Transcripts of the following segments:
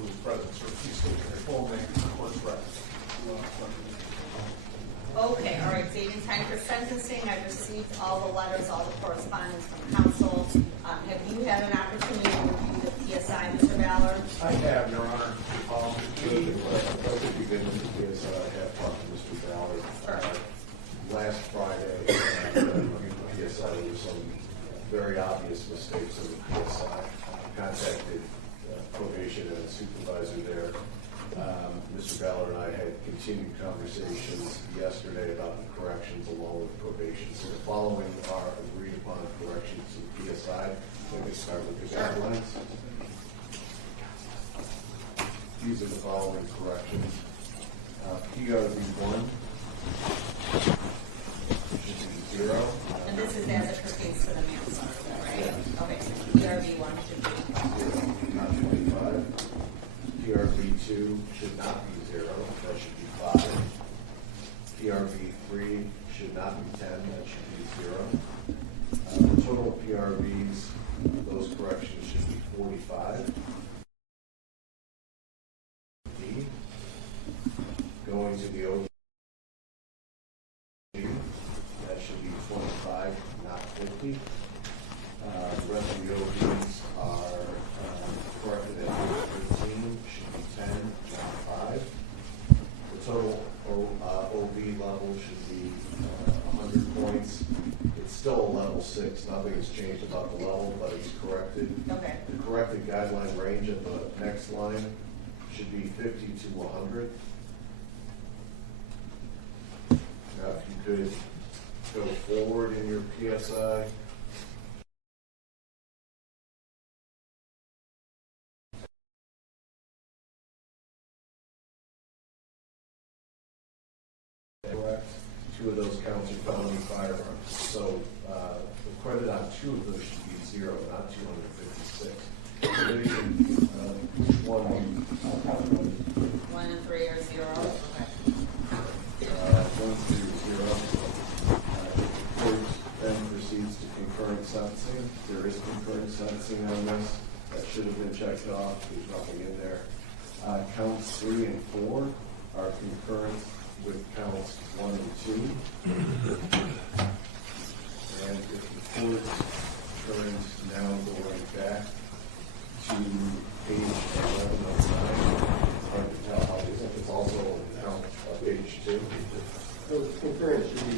who is present, sir. Please state your full name and the court's record. Okay, all right, date and time for sentencing. I've received all the letters, all the correspondence from counsel. Have you had an opportunity to review the PSI, Mr. Ballard? I have, Your Honor. I'll begin with the PSI. I have talked to Mr. Ballard last Friday. The PSI, there were some very obvious mistakes in the PSI. I contacted probation and a supervisor there. Mr. Ballard and I had continued conversations yesterday about the corrections along with probation. So following our agreed upon corrections to the PSI, let me start with the guidelines. These are the following corrections. PRV1 should be 0. And this is as it pertains to the manslaughter, right? Okay, so PRV1 should be 0, not 25. PRV2 should not be 0, that should be 5. PRV3 should not be 10, that should be 0. The total PRVs, those corrections should be 45. D, going to the OV, that should be 25, not 50. The rest of the OVs are corrected at 13, should be 10, not 5. The total OV level should be 100 points. It's still a level 6. Nothing has changed about the level, but it's corrected. Okay. The corrected guideline range of the next line should be 50 to 100. Now, if you could go forward in your PSI. Correct. 2 of those counts are felony firearms. So the credit on 2 of those should be 0, not 256. One and 3 are 0. Okay. 1 through 0. Court then proceeds to concurrent sentencing. There is concurrent sentencing on this. That should have been checked off. There's nothing in there. Counts 3 and 4 are concurrent with counts 1 and 2. And if the court turns now going back to page 11 of 9, it's hard to tell how it's also on count page 2. So concurrent should be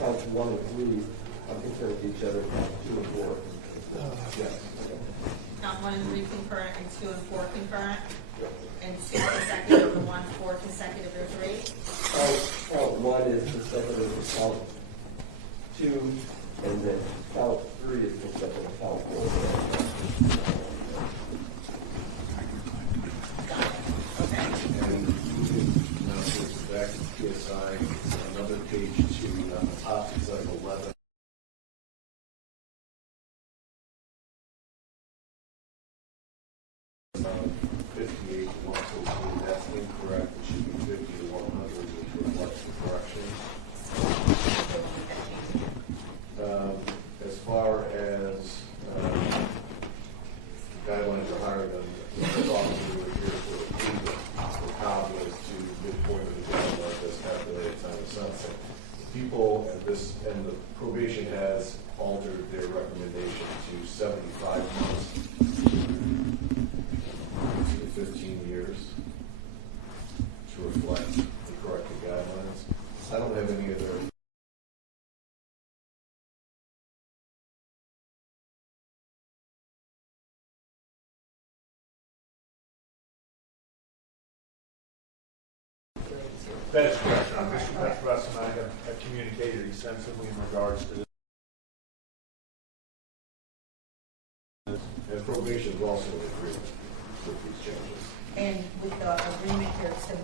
counts 1 and 3 are concurrent with each other, count 2 and 4. Yes. Count 1 and 3 concurrent and 2 and 4 concurrent? And 2 consecutive and 1, 4 consecutive or 3? Count 1 is consecutive with count 2, and then count 3 is consecutive with count 4. Okay. And now it's back to PSI, another page 2 on the top, it's like 11. About 58 to 114, that's incorrect. It should be 50 to 100, which reflects the correction. As far as guidelines are higher than the thought we were here for the pleading, the cop was to midpoint of the guidelines that's calculated time of sentencing. People and the probation has altered their recommendation to 75 months to 15 years to reflect the corrected guidelines. I don't have any other. That is correct, Your Honor. Mr. Russ and I have communicated extensively in regards to this. And probation is also in agreement with these changes. And with the agreement here to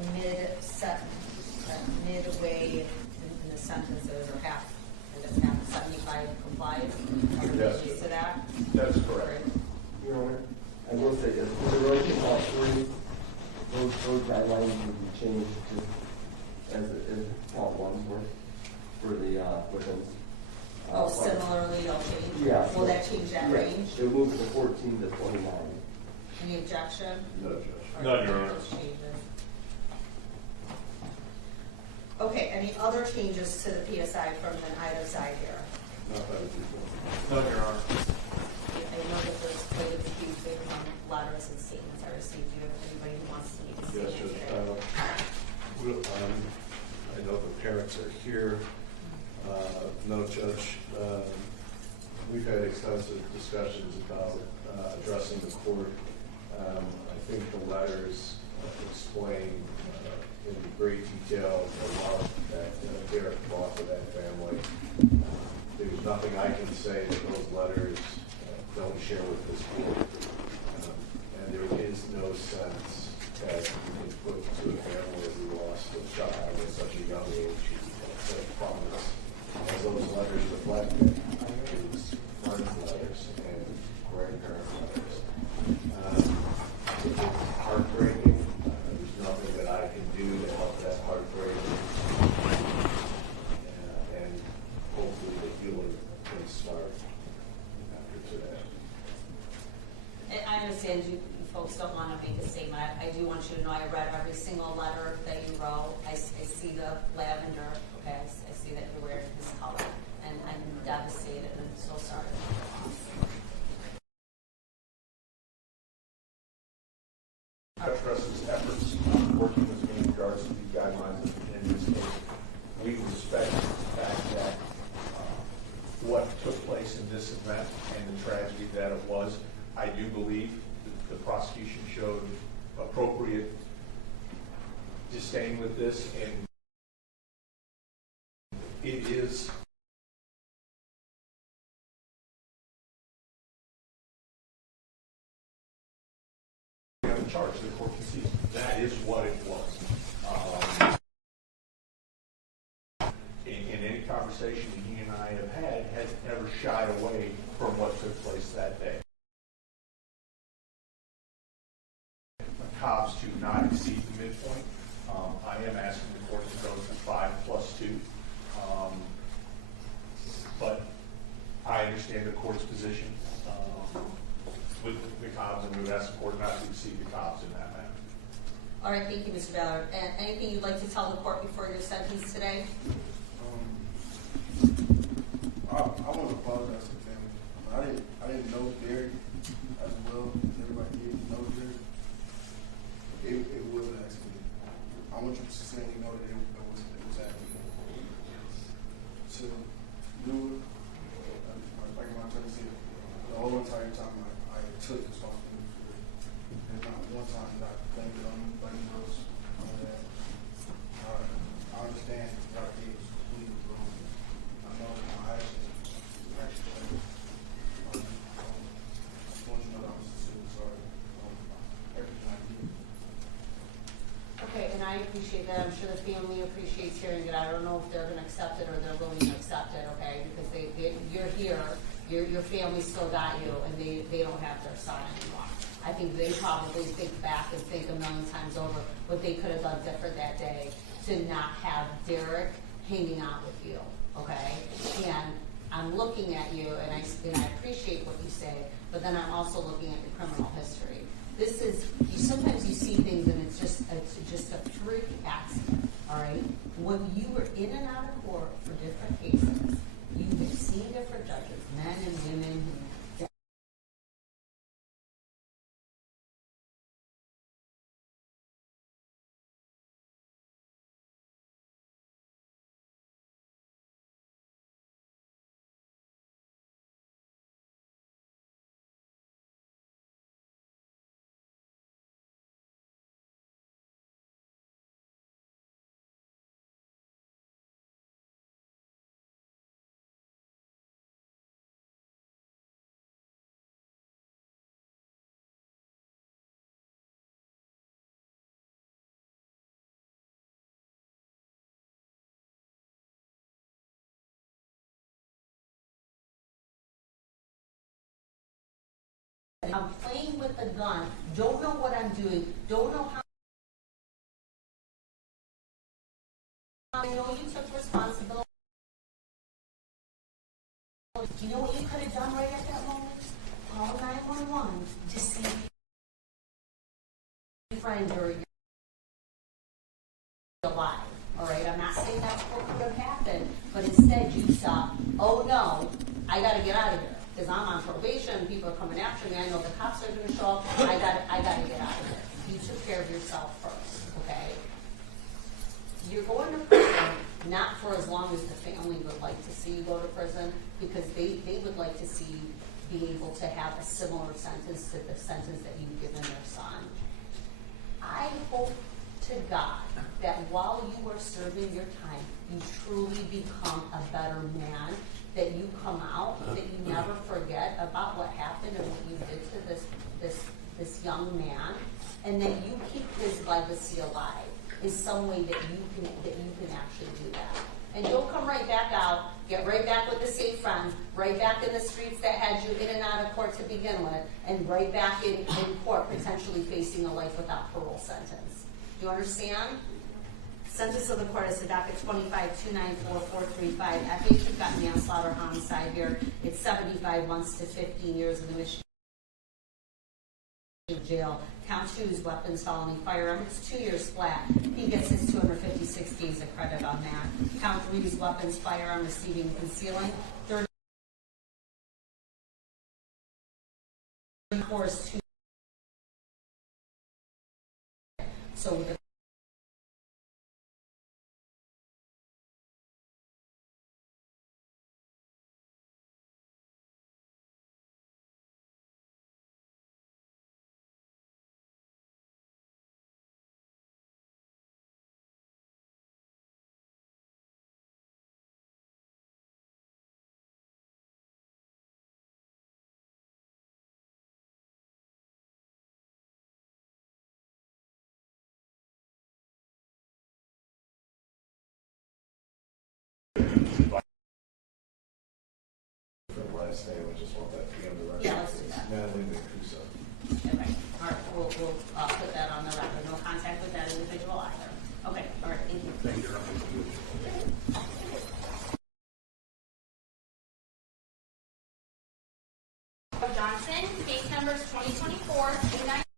midway in the sentences or half, I guess half 75 complies? Yes. To that? That's correct. Your Honor, I will say this, for the relation count 3, those guidelines will be changed to as count 1 for the weapons. Similarly, they'll change? Yeah. Will that change that range? It will move from 14 to 29. Any objection? No, Judge. Or None, Your Honor. those changes? Okay, any other changes to the PSI from either side here? Not that it's before. None, Your Honor. I know that there's quite a few big letters and statements I received. Do you have anybody who wants to make a Yes, statement Judge. today? I know the parents are here. No, Judge, we've had extensive discussions about addressing the court. I think the letters explain in great detail the love that Derek brought to that family. There's nothing I can say that those letters don't share with this court. And there is no sense that you can put to a family who lost a child at such a young age that promise, as those letters reflect, it is friends' letters and grandparent letters. It's heartbreaking. There's nothing that I can do to help that heartbreak. And hopefully the healing can start after today. And I understand you folks don't want to make a statement. I do want you to know I read every single letter that you wrote. I see the lavender, okay? I see that you're wearing this color. And I'm devastated and so sorry for your loss. Judge Russ's efforts working with me in regards to these guidelines in this case. We respect the fact that what took place in this event and the tragedy that it was. I do believe that the prosecution showed appropriate disdain with this, and it is the charge the court concedes. That is what it was. In any conversation he and I have had, has never shied away from what took place that day. The cops to not exceed the midpoint. I am asking the court to go to 5+2. But I understand the court's position with the cops, and we would ask the court not to exceed the cops in that matter. All right, thank you, Mr. Ballard. And anything you'd like to tell the court before your sentence today? I want to apologize to the family. I didn't know Derek as well as everybody did know Derek. It was an accident. I want you to sincerely know that it was an accident. To do it, like my attorney said, the whole entire time I took responsibility for it. And not one time did I blame it on anybody else. I understand that I did was completely wrong. I know my actions were actually better. I just want you to know that I was sincerely sorry for everything I did. Okay, and I appreciate that. I'm sure the family appreciates hearing it. I don't know if they're going to accept it or they're willing to accept it, okay? Because you're here, your family still got you, and they don't have their son anymore. I think they probably think back and think a million times over what they could have done different that day to not have Derek hanging out with you, okay? And I'm looking at you, and I appreciate what you say, but then I'm also looking at your criminal history. This is, sometimes you see things and it's just a freak accident, all right? When you were in and out of court for different cases, you have seen different judges, men and women who I'm playing with a gun, don't know what I'm doing, don't know how. I know you took responsibility. You know what you could have done right at that moment? Call 911 to see friend you're alive, all right? I'm not saying that's what could have happened, but instead you saw, oh no, I gotta get out of here, because I'm on probation, people are coming after me, I know the cops are gonna show up, I gotta get out of here. You took care of yourself first, okay? You're going to prison not for as long as the family would like to see you go to prison, because they would like to see being able to have a similar sentence to the sentence that you've given their son. I hope to God that while you are serving your time, you truly become a better man, that you come out, that you never forget about what happened and what you did to this young man, and that you keep his legacy alive in some way that you can actually do that. And don't come right back out, get right back with the same friends, right back in the streets that had you in and out of court to begin with, and right back in court potentially facing a life without parole sentence. Do you understand? Sentence of the court is the docket 25-294-435. FH, you've got manslaughter homicide here. It's 75 months to 15 years in the Michigan jail. Count 2 is weapons, felony, firearm. It's 2 years flat. He gets his 256 days of credit on that. Count 3 is weapons, firearm, receiving, concealing. 34 is 2. So with the For the last name, I just want that to be on the record. Yeah, let's do that. Natalie McCrusoe. Okay, all right, we'll put that on the record. No contact with that individual either. Okay, all right, thank you. Thank you. Johnson, case numbers 2024-29.